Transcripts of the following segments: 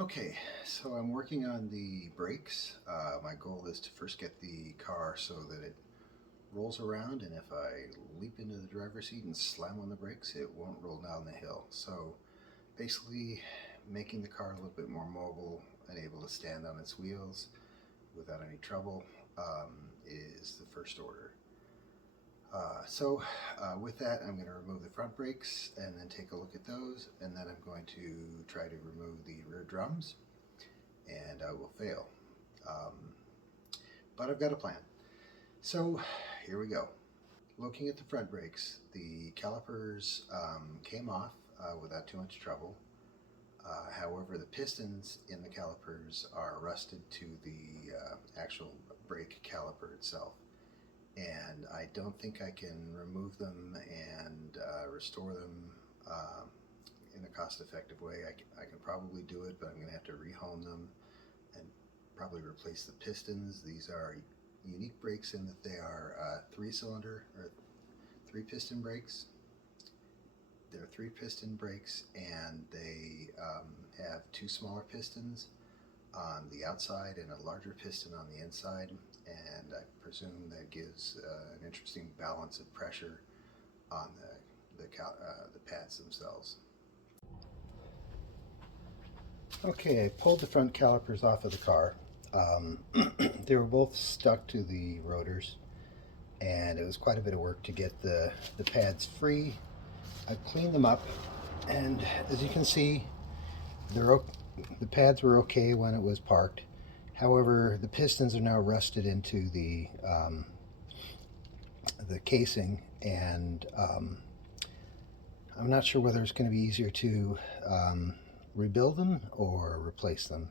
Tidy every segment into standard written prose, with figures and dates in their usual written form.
Okay, so I'm working on the brakes. My goal is to first get the car so that it rolls around, and if I leap into the driver's seat and slam on the brakes, it won't roll down the hill. So basically, making the car a little bit more mobile and able to stand on its wheels without any trouble is the first order. With that, I'm going to remove the front brakes and then take a look at those, and then I'm going to try to remove the rear drums, and I will fail. Um, but I've got a plan. So here we go. Looking at the front brakes, the calipers came off without too much trouble. However, the pistons in the calipers are rusted to the actual brake caliper itself, and I don't think I can remove them and restore them in a cost-effective way. I can probably do it, but I'm going to have to rehome them and probably replace the pistons. These are unique brakes in that they are three-cylinder or three-piston brakes. They're three-piston brakes, and they have two smaller pistons on the outside and a larger piston on the inside, and I presume that gives an interesting balance of pressure on the pads themselves. Okay, I pulled the front calipers off of the car. They were both stuck to the rotors, and it was quite a bit of work to get the pads free. I cleaned them up, and as you can see, the pads were okay when it was parked. However, the pistons are now rusted into the casing, and I'm not sure whether it's going to be easier to rebuild them or replace them.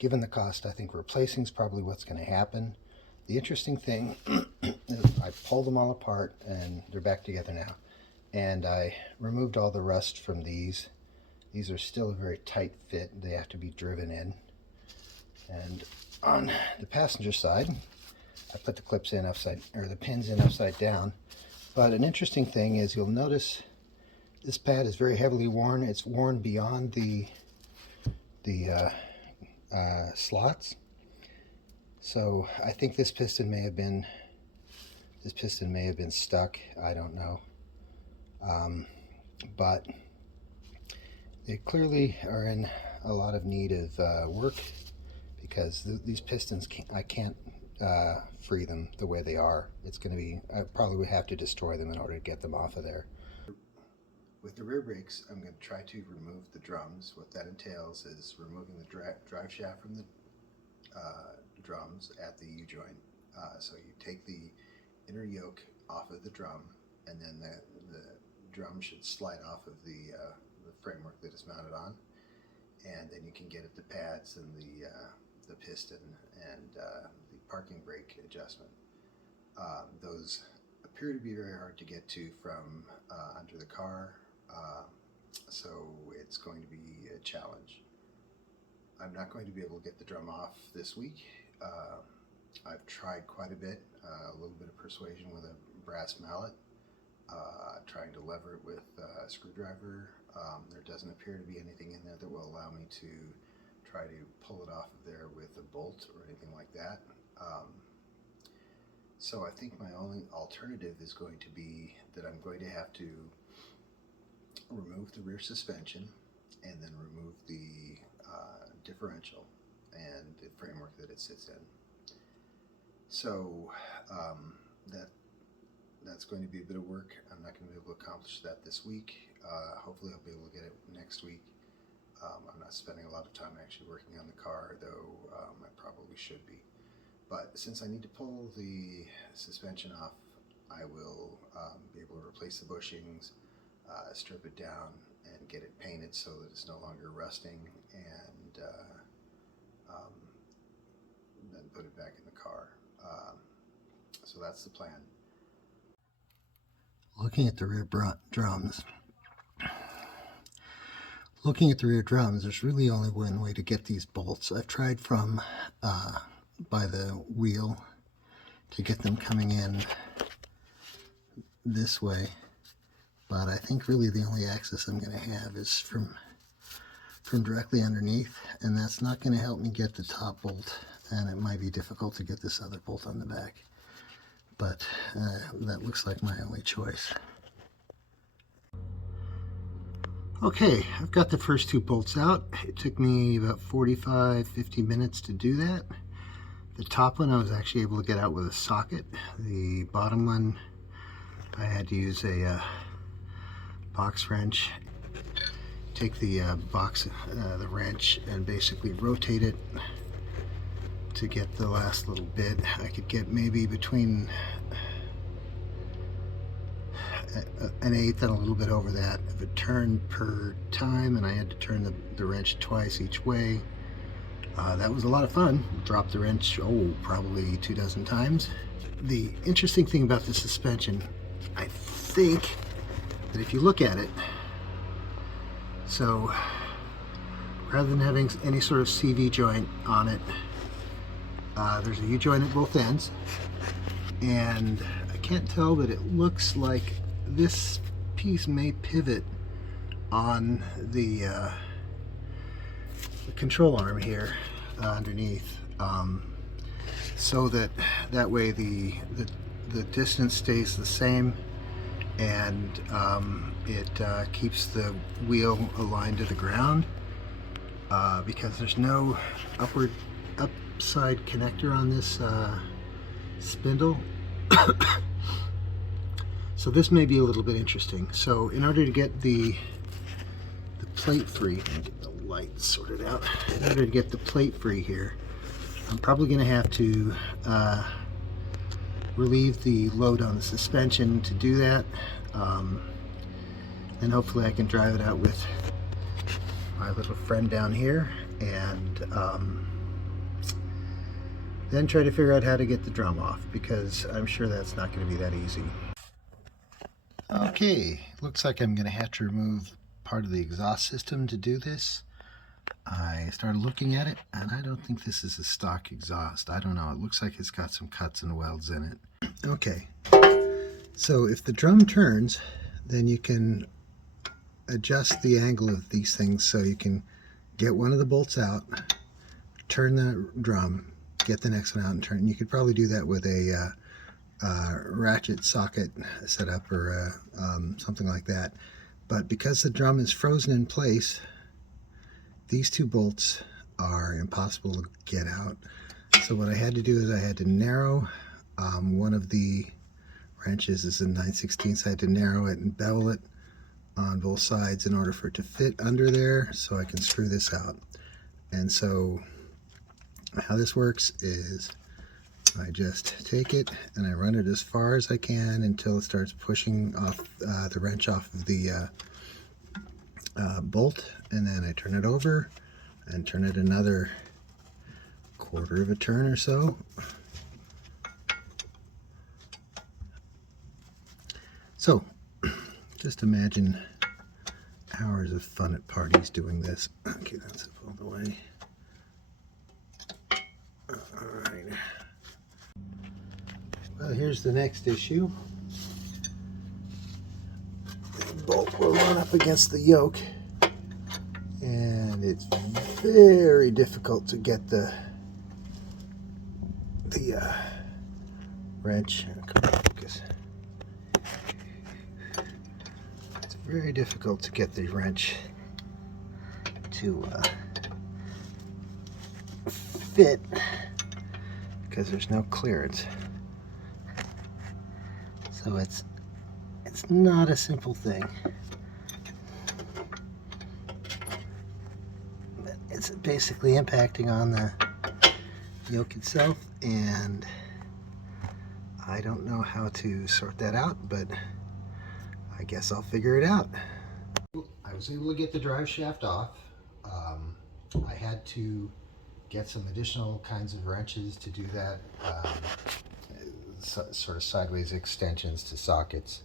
Given the cost, I think replacing is probably what's going to happen. The interesting thing is I pulled them all apart, and they're back together now. And I removed all the rust from these. These are still a very tight fit. They have to be driven in. And on the passenger side, I put the clips in the pins in upside down. But an interesting thing is you'll notice this pad is very heavily worn. It's worn beyond the slots. So I think this piston may have been stuck. I don't know. But they clearly are in a lot of need of work, because these pistons, I can't free them the way they are. It's going to be, I probably would have to destroy them in order to get them off of there. With the rear brakes, I'm going to try to remove the drums. What that entails is removing the drive shaft from the drums at the U-joint. So you take the inner yoke off of the drum, and then the drum should slide off of the framework that it's mounted on, and then you can get at the pads and the piston and the parking brake adjustment. Those appear to be very hard to get to from under the car, so it's going to be a challenge. I'm not going to be able to get the drum off this week. I've tried quite a bit, a little bit of persuasion with a brass mallet, trying to lever it with a screwdriver. There doesn't appear to be anything in there that will allow me to try to pull it off of there with a bolt or anything like that. So I think my only alternative is going to be that I'm going to have to remove the rear suspension and then remove the differential and the framework that it sits in. So that's going to be a bit of work. I'm not going to be able to accomplish that this week. Hopefully I'll be able to get it next week. I'm not spending a lot of time actually working on the car, though I probably should be. But since I need to pull the suspension off, I will be able to replace the bushings, strip it down, and get it painted so that it's no longer rusting, and then put it back in the car. So that's the plan. Looking at the rear drums. Looking at the rear drums, there's really only one way to get these bolts. I've tried from by the wheel to get them coming in this way, but I think really the only access I'm going to have is from from directly underneath, and that's not going to help me get the top bolt, and it might be difficult to get this other bolt on the back, but that looks like my only choice. Okay, I've got the first two bolts out. It took me about 45-50 minutes to do that. The top one I was actually able to get out with a socket. The bottom one I had to use a box wrench. Take the the wrench, and basically rotate it to get the last little bit. I could get maybe between an eighth and a little bit over that of a turn per time, and I had to turn the wrench twice each way. That was a lot of fun. Dropped the wrench, probably 24 times. The interesting thing about the suspension, I think that if you look at it, so rather than having any sort of CV joint on it, there's a U-joint at both ends, and I can't tell, but it looks like this piece may pivot on the control arm here underneath, so that way the distance stays the same, and it keeps the wheel aligned to the ground, because there's no upside connector on this spindle. So this may be a little bit interesting. So in order to get the plate free, let me get the light sorted out. In order to get the plate free here, I'm probably going to have to relieve the load on the suspension to do that. And hopefully I can drive it out with my little friend down here, and then try to figure out how to get the drum off, because I'm sure that's not going to be that easy. Okay, looks like I'm going to have to remove part of the exhaust system to do this. I started looking at it, and I don't think this is a stock exhaust. I don't know, it looks like it's got some cuts and welds in it. Okay, so if the drum turns, then you can adjust the angle of these things so you can get one of the bolts out, turn the drum, get the next one out and turn. You could probably do that with a ratchet socket setup or something like that. But because the drum is frozen in place, these two bolts are impossible to get out. So what I had to do is I had to narrow one of the wrenches is a 9/16, so I had to narrow it and bevel it on both sides in order for it to fit under there so I can screw this out. And so how this works is I just take it and I run it as far as I can until it starts pushing off the wrench off of the bolt, and then I turn it over and turn it another quarter of a turn or so. So just imagine hours of fun at parties doing this. Okay, that's all the way. Alright. Well, here's the next issue. The bolt will run up against the yoke, and it's very difficult to get the wrench. Come on, focus. It's very difficult to get the wrench to fit because there's no clearance. So it's not a simple thing. But it's basically impacting on the yoke itself, and I don't know how to sort that out, but I guess I'll figure it out. I was able to get the drive shaft off. I had to get some additional kinds of wrenches to do that. Sort of sideways extensions to sockets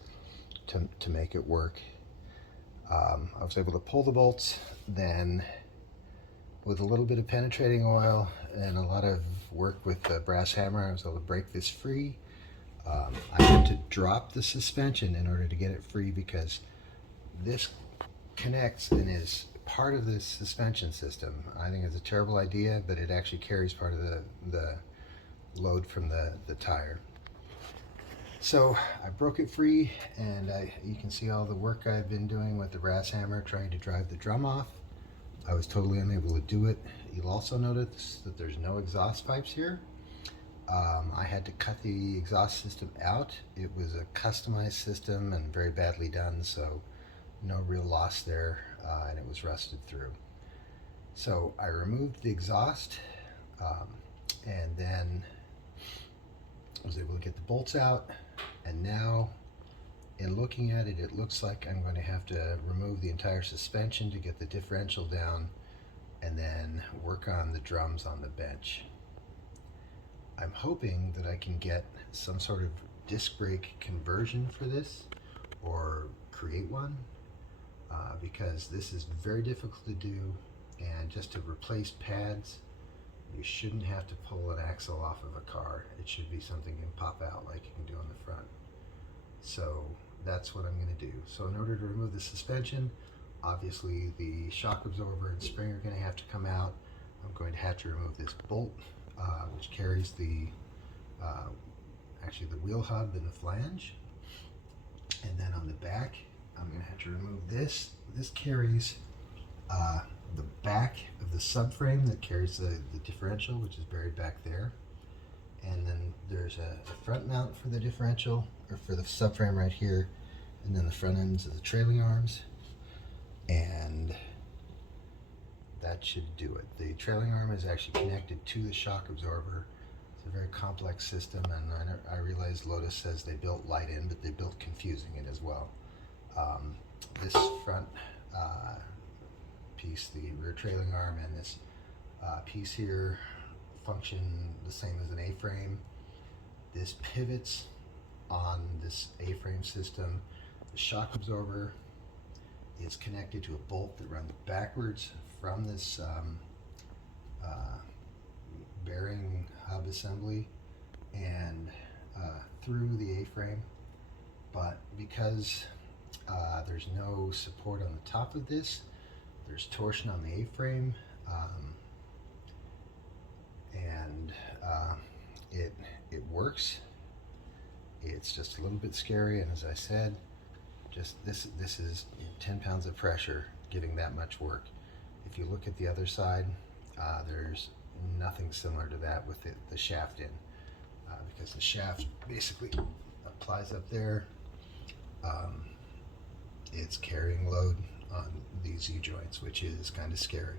to make it work. I was able to pull the bolts, then with a little bit of penetrating oil and a lot of work with the brass hammer, I was able to break this free. I had to drop the suspension in order to get it free because this connects and is part of this suspension system. I think it's a terrible idea, but it actually carries part of the load from the tire. So I broke it free, and you can see all the work I've been doing with the brass hammer trying to drive the drum off. I was totally unable to do it. You'll also notice that there's no exhaust pipes here. I had to cut the exhaust system out. It was a customized system and very badly done, so no real loss there, and it was rusted through. So I removed the exhaust, and then was able to get the bolts out, and now in looking at it, it looks like I'm going to have to remove the entire suspension to get the differential down and then work on the drums on the bench. I'm hoping that I can get some sort of disc brake conversion for this, or create one, because this is very difficult to do, and just to replace pads, you shouldn't have to pull an axle off of a car. It should be something you can pop out like you can do on the front. So that's what I'm going to do. So in order to remove the suspension, obviously the shock absorber and spring are going to have to come out. I'm going to have to remove this bolt, which carries the actually the wheel hub and the flange. And then on the back, I'm going to have to remove this. This carries the back of the subframe that carries the differential, which is buried back there. And then there's a front mount for the differential, or for the subframe right here, and then the front ends of the trailing arms. And that should do it. The trailing arm is actually connected to the shock absorber. It's a very complex system, and I realize Lotus says they built light in, but they built confusing it as well. This front piece, the rear trailing arm, and this piece here function the same as an A-frame. This pivots on this A-frame system. The shock absorber is connected to a bolt that runs backwards from this bearing hub assembly and through the A-frame. But because there's no support on the top of this, there's torsion on the A-frame, and it works. It's just a little bit scary, and as I said, just this is 10 pounds of pressure giving that much work. If you look at the other side, there's nothing similar to that with the shaft in, because the shaft basically applies up there. It's carrying load on these U-joints, which is kind of scary.